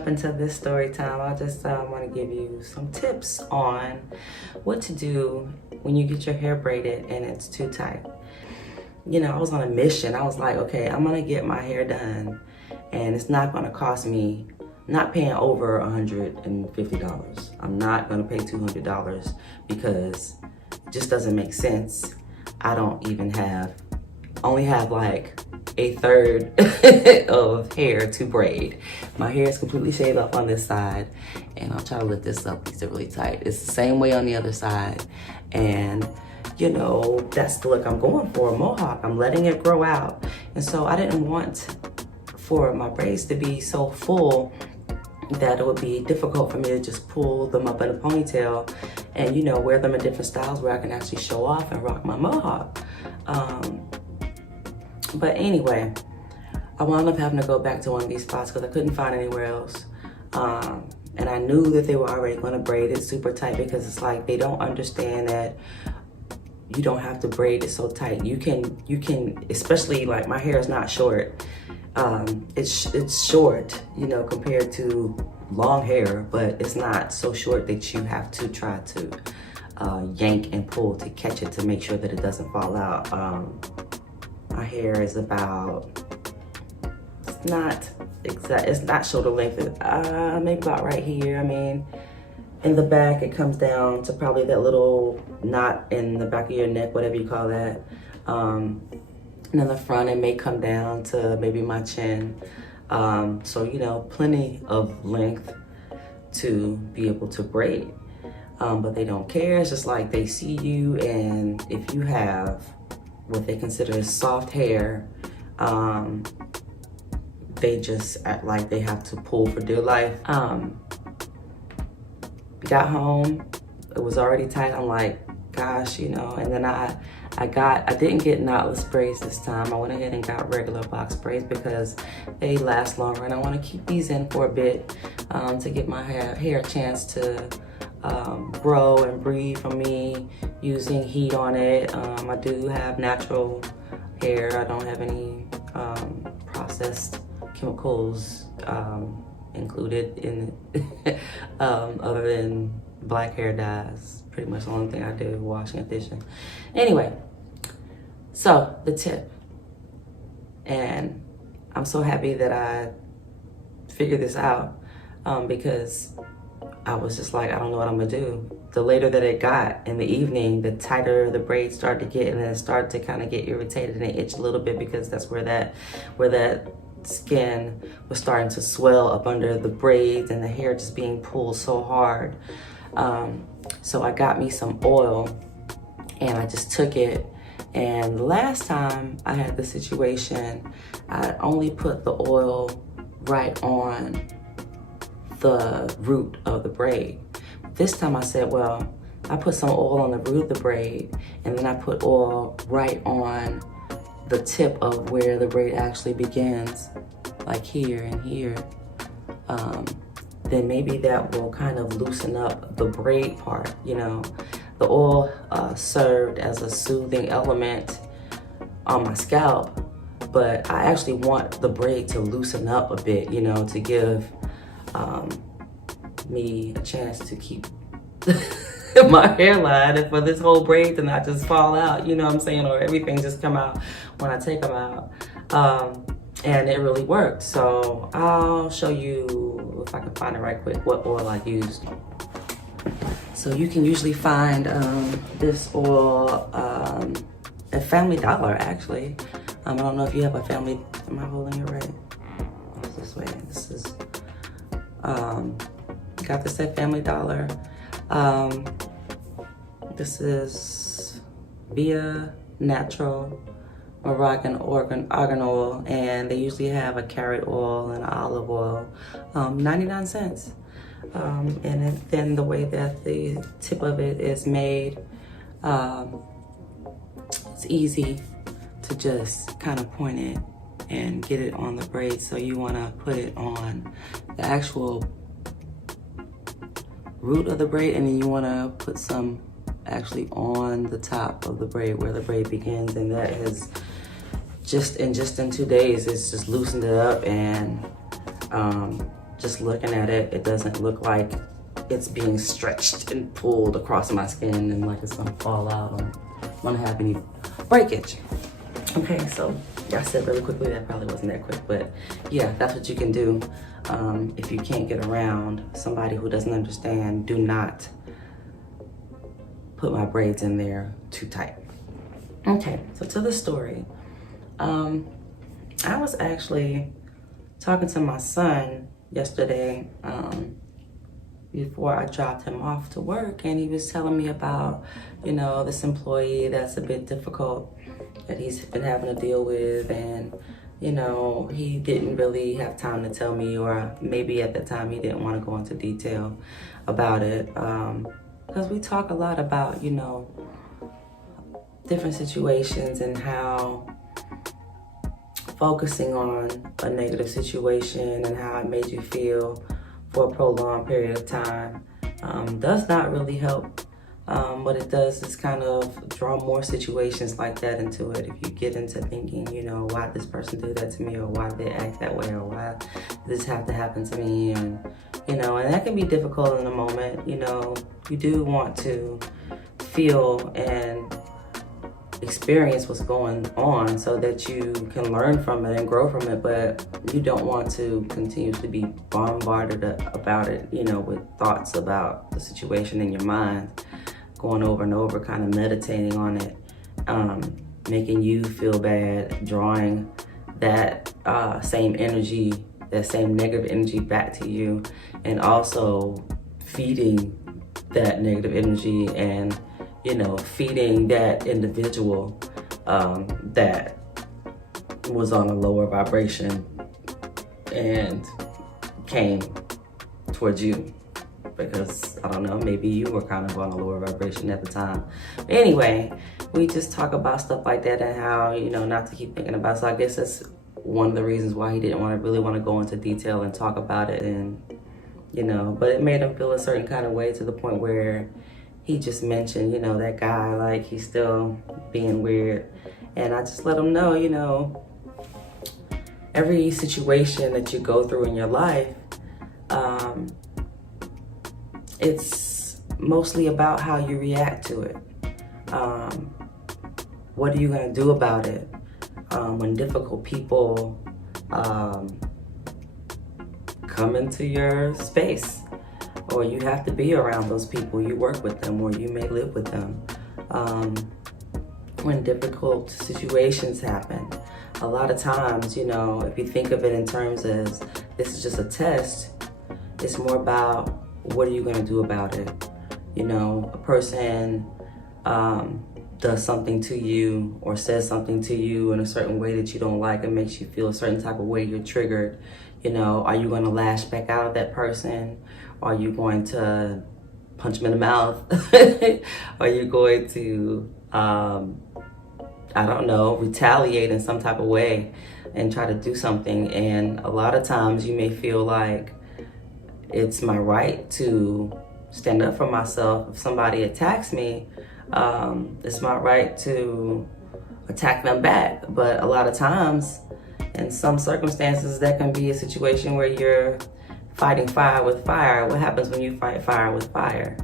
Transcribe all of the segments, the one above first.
jump into this story time, I just want to give you some tips on what to do when you get your hair braided and it's too tight. You know, I was on a mission. I was like, okay, I'm gonna get my hair done and it's not gonna cost me, not paying over $150. I'm not gonna pay $200 because it just doesn't make sense. I don't even only have like a third of hair to braid. My hair is completely shaved off on this side, and I'll try to lift this up because it's really tight. It's the same way on the other side, and you know, that's the look I'm going for, a mohawk. I'm letting it grow out, and so I didn't want for my braids to be so full that it would be difficult for me to just pull them up in a ponytail and, you know, wear them in different styles where I can actually show off and rock my mohawk. But anyway, I wound up having to go back to one of these spots because I couldn't find anywhere else. And I knew that they were already going to braid it super tight because it's like they don't understand that you don't have to braid it so tight. You can, especially like my hair is not short. It's short, you know, compared to long hair, but it's not so short that you have to try to yank and pull to catch it to make sure that it doesn't fall out. My hair is about, it's not shoulder length, maybe about right here. I mean, in the back it comes down to probably that little knot in the back of your neck, whatever you call that. And in the front it may come down to maybe my chin. So, you know, plenty of length to be able to braid. But they don't care. It's just like they see you, and if you have what they consider as soft hair, they just act like they have to pull for dear life. Got home, it was already tight. I'm like, gosh, you know, and then I didn't get knotless braids this time. I went ahead and got regular box braids because they last longer, and I want to keep these in for a bit to give my hair a chance to grow and breathe from me using heat on it. I do have natural hair. I don't have any processed chemicals included in it other than black hair dyes. Pretty much the only thing I do, washing and dishing. Anyway, so the tip, and I'm so happy that I figured this out because I was just like, I don't know what I'm gonna do. The later that it got in the evening, the tighter the braids started to get, and then it started to kind of get irritated and itch a little bit because that's where that skin was starting to swell up under the braids and the hair just being pulled so hard. So I got me some oil and I just took it, and last time I had the situation, I only put the oil right on the root of the braid. This time I said, well, I put some oil on the root of the braid, and then I put oil right on the tip of where the braid actually begins, like here and here. Then maybe that will kind of loosen up the braid part, you know. The oil served as a soothing element on my scalp, but I actually want the braid to loosen up a bit, you know, to give me a chance to keep my hairline and for this whole braid to not just fall out, you know what I'm saying, or everything just come out when I take them out. And it really worked. So I'll show you, if I can find it right quick, what oil I used. So you can usually find this oil at Family Dollar, actually. I don't know if you have a Family, am I holding it right? Oh, it's this way. This is, got this at Family Dollar. This is Via Natural Moroccan argan oil, and they usually have a carrot oil and olive oil, 99 cents. And then the way that the tip of it is made, it's easy to just kind of point it and get it on the braid. So you want to put it on the actual root of the braid, and then you want to put some actually on the top of the braid where the braid begins, and that has just in 2 days it's just loosened it up and just looking at it, it doesn't look like it's being stretched and pulled across my skin and like it's gonna fall out or gonna have any breakage. Okay, so I said really quickly, that probably wasn't that quick, but yeah, that's what you can do. If you can't get around somebody who doesn't understand, do not put my braids in there too tight. Okay, so to the story. I was actually talking to my son yesterday before I dropped him off to work, and he was telling me about, you know, this employee that's a bit difficult that he's been having to deal with, and you know, he didn't really have time to tell me, or maybe at the time he didn't want to go into detail about it, because we talk a lot about, you know, different situations and how focusing on a negative situation and how it made you feel for a prolonged period of time does not really help. What it does is kind of draw more situations like that into it. If you get into thinking, you know, why did this person do that to me, or why did they act that way, or why did this have to happen to me, and you know, and that can be difficult in the moment. You know, you do want to feel and experience what's going on so that you can learn from it and grow from it, but you don't want to continuously be bombarded about it, you know, with thoughts about the situation in your mind, going over and over, kind of meditating on it, making you feel bad, drawing that same energy, that same negative energy back to you, and also feeding that negative energy and, you know, feeding that individual that was on a lower vibration and came towards you, because I don't know, maybe you were kind of on a lower vibration at the time. But anyway, we just talk about stuff like that and how, you know, not to keep thinking about it. So I guess that's one of the reasons why he didn't really want to go into detail and talk about it, and you know, but it made him feel a certain kind of way to the point where he just mentioned, you know, that guy, like he's still being weird. And I just let him know, you know, every situation that you go through in your life, it's mostly about how you react to it. What are you gonna do about it? When difficult people come into your space, or you have to be around those people, you work with them, or you may live with them. When difficult situations happen, a lot of times, you know, if you think of it in terms as this is just a test, it's more about what are you going to do about it. You know, a person does something to you or says something to you in a certain way that you don't like, and makes you feel a certain type of way, you're triggered. You know, are you going to lash back out at that person? Are you going to punch them in the mouth? Are you going to, I don't know, retaliate in some type of way and try to do something? And a lot of times you may feel like it's my right to stand up for myself. If somebody attacks me, it's my right to attack them back. But a lot of times, in some circumstances, that can be a situation where you're fighting fire with fire. What happens when you fight fire with fire?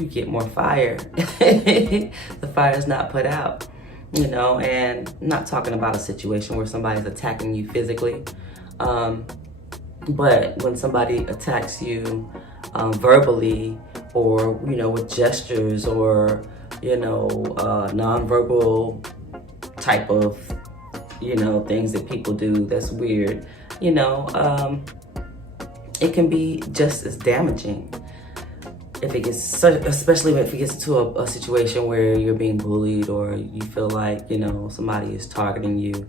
You get more fire. The fire is not put out, you know. And I'm not talking about a situation where somebody's attacking you physically, but when somebody attacks you verbally, or, you know, with gestures, or, you know, nonverbal type of, you know, things that people do that's weird, you know, it can be just as damaging if it gets, especially if it gets to a situation where you're being bullied, or you feel like, you know, somebody is targeting you.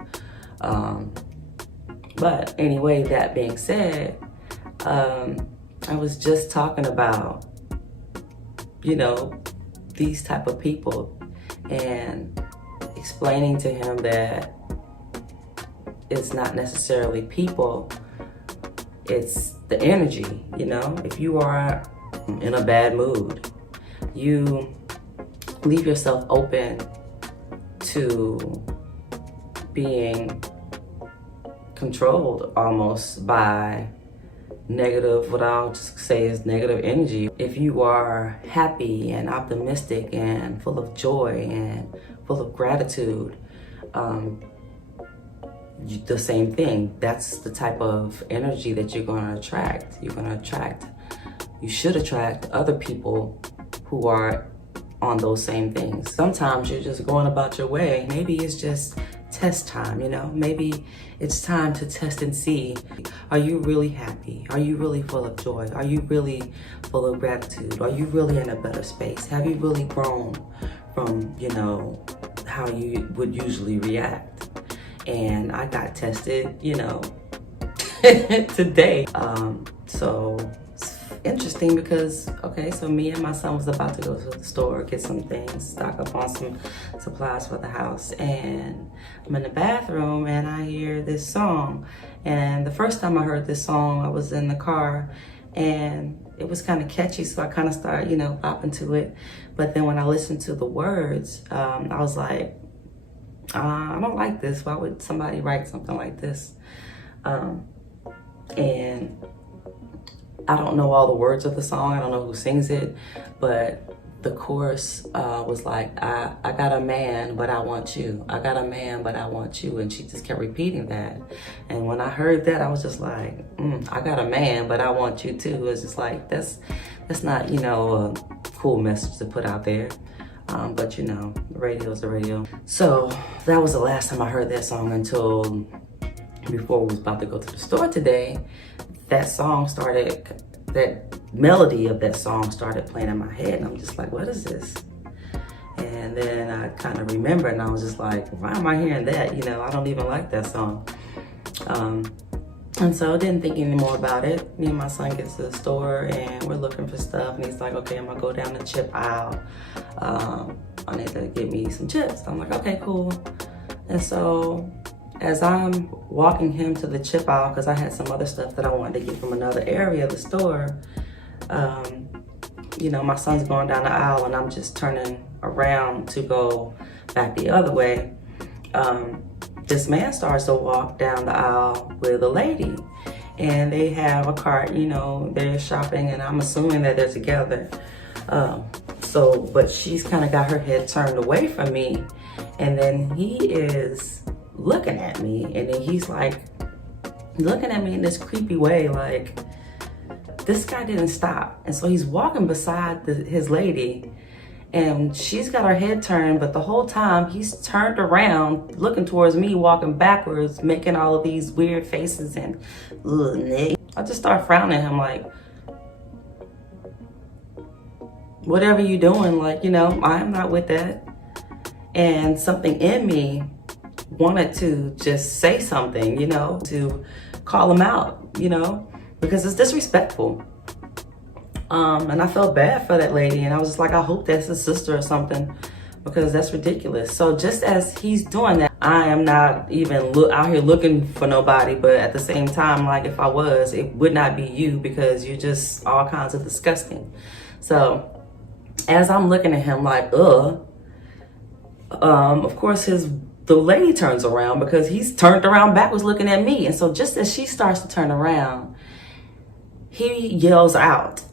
But anyway, that being said, I was just talking about, you know, these type of people, and explaining to him that it's not necessarily people, it's the energy. You know, if you are in a bad mood, you leave yourself open to being controlled almost by negative, what I'll just say is negative energy. If you are happy and optimistic and full of joy and full of gratitude, the same thing. That's the type of energy that you're going to attract. You should attract other people who are on those same things. Sometimes you're just going about your way. Maybe it's just test time, you know? Maybe it's time to test and see, are you really happy? Are you really full of joy? Are you really full of gratitude? Are you really in a better space? Have you really grown from, you know, how you would usually react? And I got tested, you know, today. So it's interesting because, okay, so me and my son was about to go to the store, get some things, stock up on some supplies for the house. And I'm in the bathroom and I hear this song. And the first time I heard this song, I was in the car and it was kind of catchy. So I kind of started, you know, bopping to it. But then when I listened to the words, I was like, I don't like this. Why would somebody write something like this? And I don't know all the words of the song. I don't know who sings it, but the chorus was like, I got a man, but I want you. I got a man, but I want you. And she just kept repeating that. And when I heard that, I was just like, I got a man, but I want you too. It's just like, that's not, you know, a cool message to put out there. But you know, the radio's the radio. So that was the last time I heard that song until before we was about to go to the store today. That song started, that melody of that song started playing in my head. And I'm just like, what is this? And then I kind of remembered and I was just like, why am I hearing that? You know, I don't even like that song. And so I didn't think any more about it. Me and my son gets to the store and we're looking for stuff. And he's like, okay, I'm gonna go down the chip aisle. I need to get me some chips. I'm like, okay, cool. And so as I'm walking him to the chip aisle, because I had some other stuff that I wanted to get from another area of the store, you know, my son's going down the aisle and I'm just turning around to go back the other way. This man starts to walk down the aisle with a lady and they have a cart, you know, they're shopping and I'm assuming that they're together. But she's kind of got her head turned away from me and then he is looking at me and then he's like looking at me in this creepy way, like this guy didn't stop. And so he's walking beside his lady and she's got her head turned, but the whole time he's turned around, looking towards me, walking backwards, making all of these weird faces and I just start frowning at him like, whatever you doing, like, you know, I'm not with that. And something in me wanted to just say something, you know, to call him out, you know, because it's disrespectful. And I felt bad for that lady and I was just like, I hope that's his sister or something because that's ridiculous. So just as he's doing that, I am not even out here looking for nobody, but at the same time, like if I was, it would not be you because you're just all kinds of disgusting. So as I'm looking at him like, of course the lady turns around because he's turned around backwards looking at me. And so just as she starts to turn around, he yells out,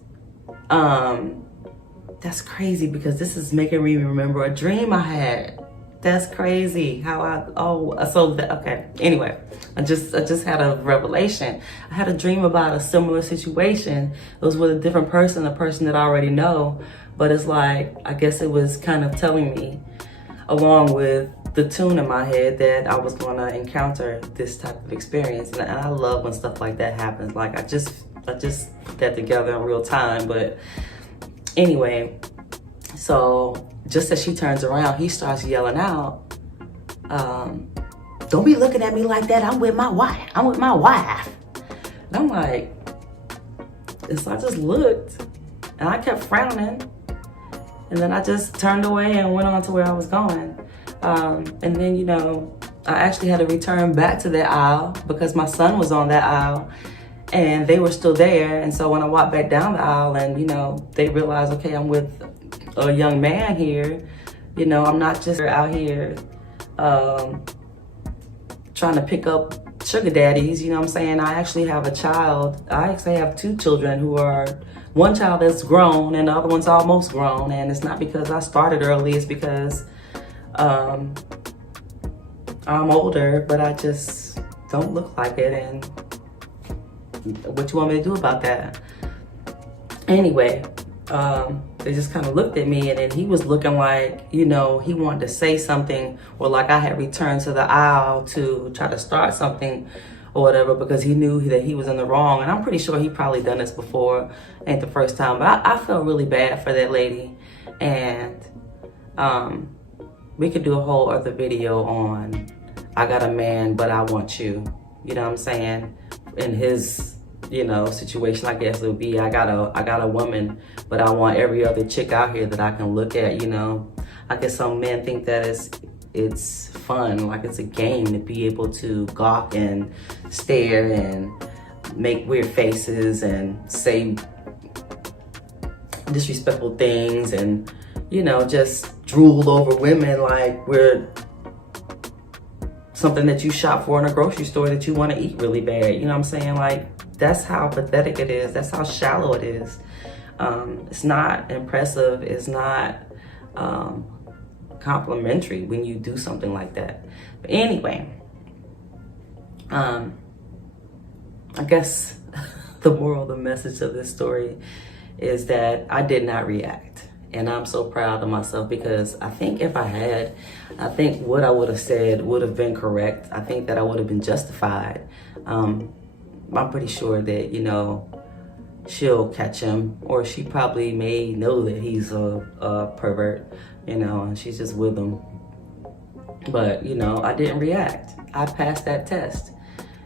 that's crazy because this is making me remember a dream I had. That's crazy okay. Anyway, I just had a revelation. I had a dream about a similar situation. It was with a different person, a person that I already know, but it's like, I guess it was kind of telling me along with the tune in my head that I was gonna encounter this type of experience. And I love when stuff like that happens. Like I just put that together in real time. But anyway, so just as she turns around, he starts yelling out, don't be looking at me like that. I'm with my wife. And I'm like, and so I just looked and I kept frowning. And then I just turned away and went on to where I was going. And then, you know, I actually had to return back to that aisle because my son was on that aisle and they were still there. And so when I walked back down the aisle and, you know, they realized, okay, I'm with a young man here, you know, I'm not just out here trying to pick up sugar daddies, you know what I'm saying? I actually have a child. I actually have 2 children who are, one child that's grown and the other one's almost grown. And it's not because I started early, it's because I'm older, but I just don't look like it. And what you want me to do about that? Anyway, they just kind of looked at me, and then he was looking like, you know, he wanted to say something, or like I had returned to the aisle to try to start something or whatever, because he knew that he was in the wrong. And I'm pretty sure he probably done this before. Ain't the first time, but I felt really bad for that lady. And we could do a whole other video on I got a man, but I want you. You know what I'm saying? In his, you know, situation, I guess it would be I got a woman, but I want every other chick out here that I can look at. You know, I guess some men think that it's fun, like it's a game to be able to gawk and stare and make weird faces and say disrespectful things and, you know, just drool over women like we're something that you shop for in a grocery store that you want to eat really bad. You know what I'm saying? Like, that's how pathetic it is. That's how shallow it is. It's not impressive. It's not complimentary when you do something like that. But anyway, I guess the moral of the message of this story is that I did not react. And I'm so proud of myself, because I think if I had, I think what I would have said would have been correct. I think that I would have been justified. I'm pretty sure that, you know, she'll catch him, or she probably may know that he's a pervert, you know, and she's just with him. But, you know, I didn't react. I passed that test.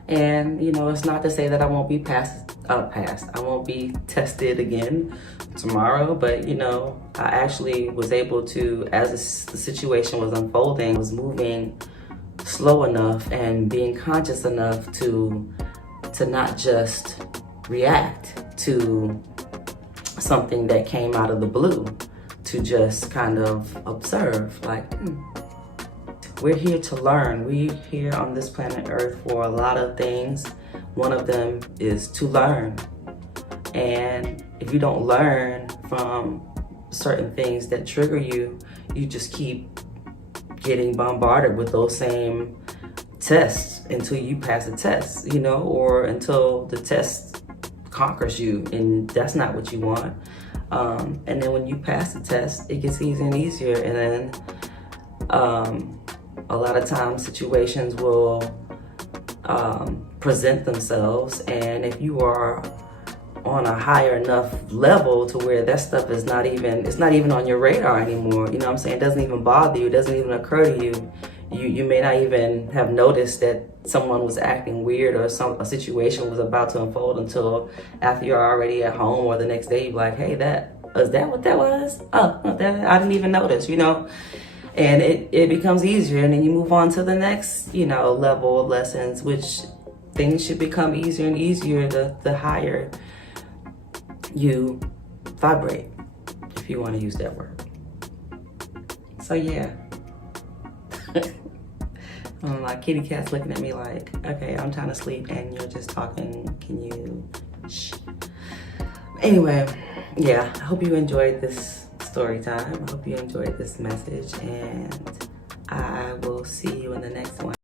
And, you know, it's not to say that I won't be I won't be tested again tomorrow, but, you know, I actually was able to, as the situation was unfolding, I was moving slow enough and being conscious enough to not just react to something that came out of the blue, to just kind of observe, like, we're here to learn. We're here on this planet Earth for a lot of things. One of them is to learn. And if you don't learn from certain things that trigger you, you just keep getting bombarded with those same tests until you pass the test, you know, or until the test conquers you, and that's not what you want. And then when you pass the test, it gets easier and easier. And then a lot of times situations will present themselves, and if you are on a higher enough level to where that stuff is not even on your radar anymore, you know what I'm saying? It doesn't even bother you, it doesn't even occur to you. You may not even have noticed that someone was acting weird or a situation was about to unfold until after you're already at home, or the next day you're like, hey, is that what that was? Oh, I didn't even notice, you know? And it becomes easier, and then you move on to the next, you know, level of lessons, which things should become easier and easier the higher you vibrate, if you want to use that word. So yeah. My kitty cat's looking at me like, okay, I'm trying to sleep and you're just talking. Can you shh? Anyway, yeah, I hope you enjoyed this story time. I hope you enjoyed this message, and I will see you in the next one.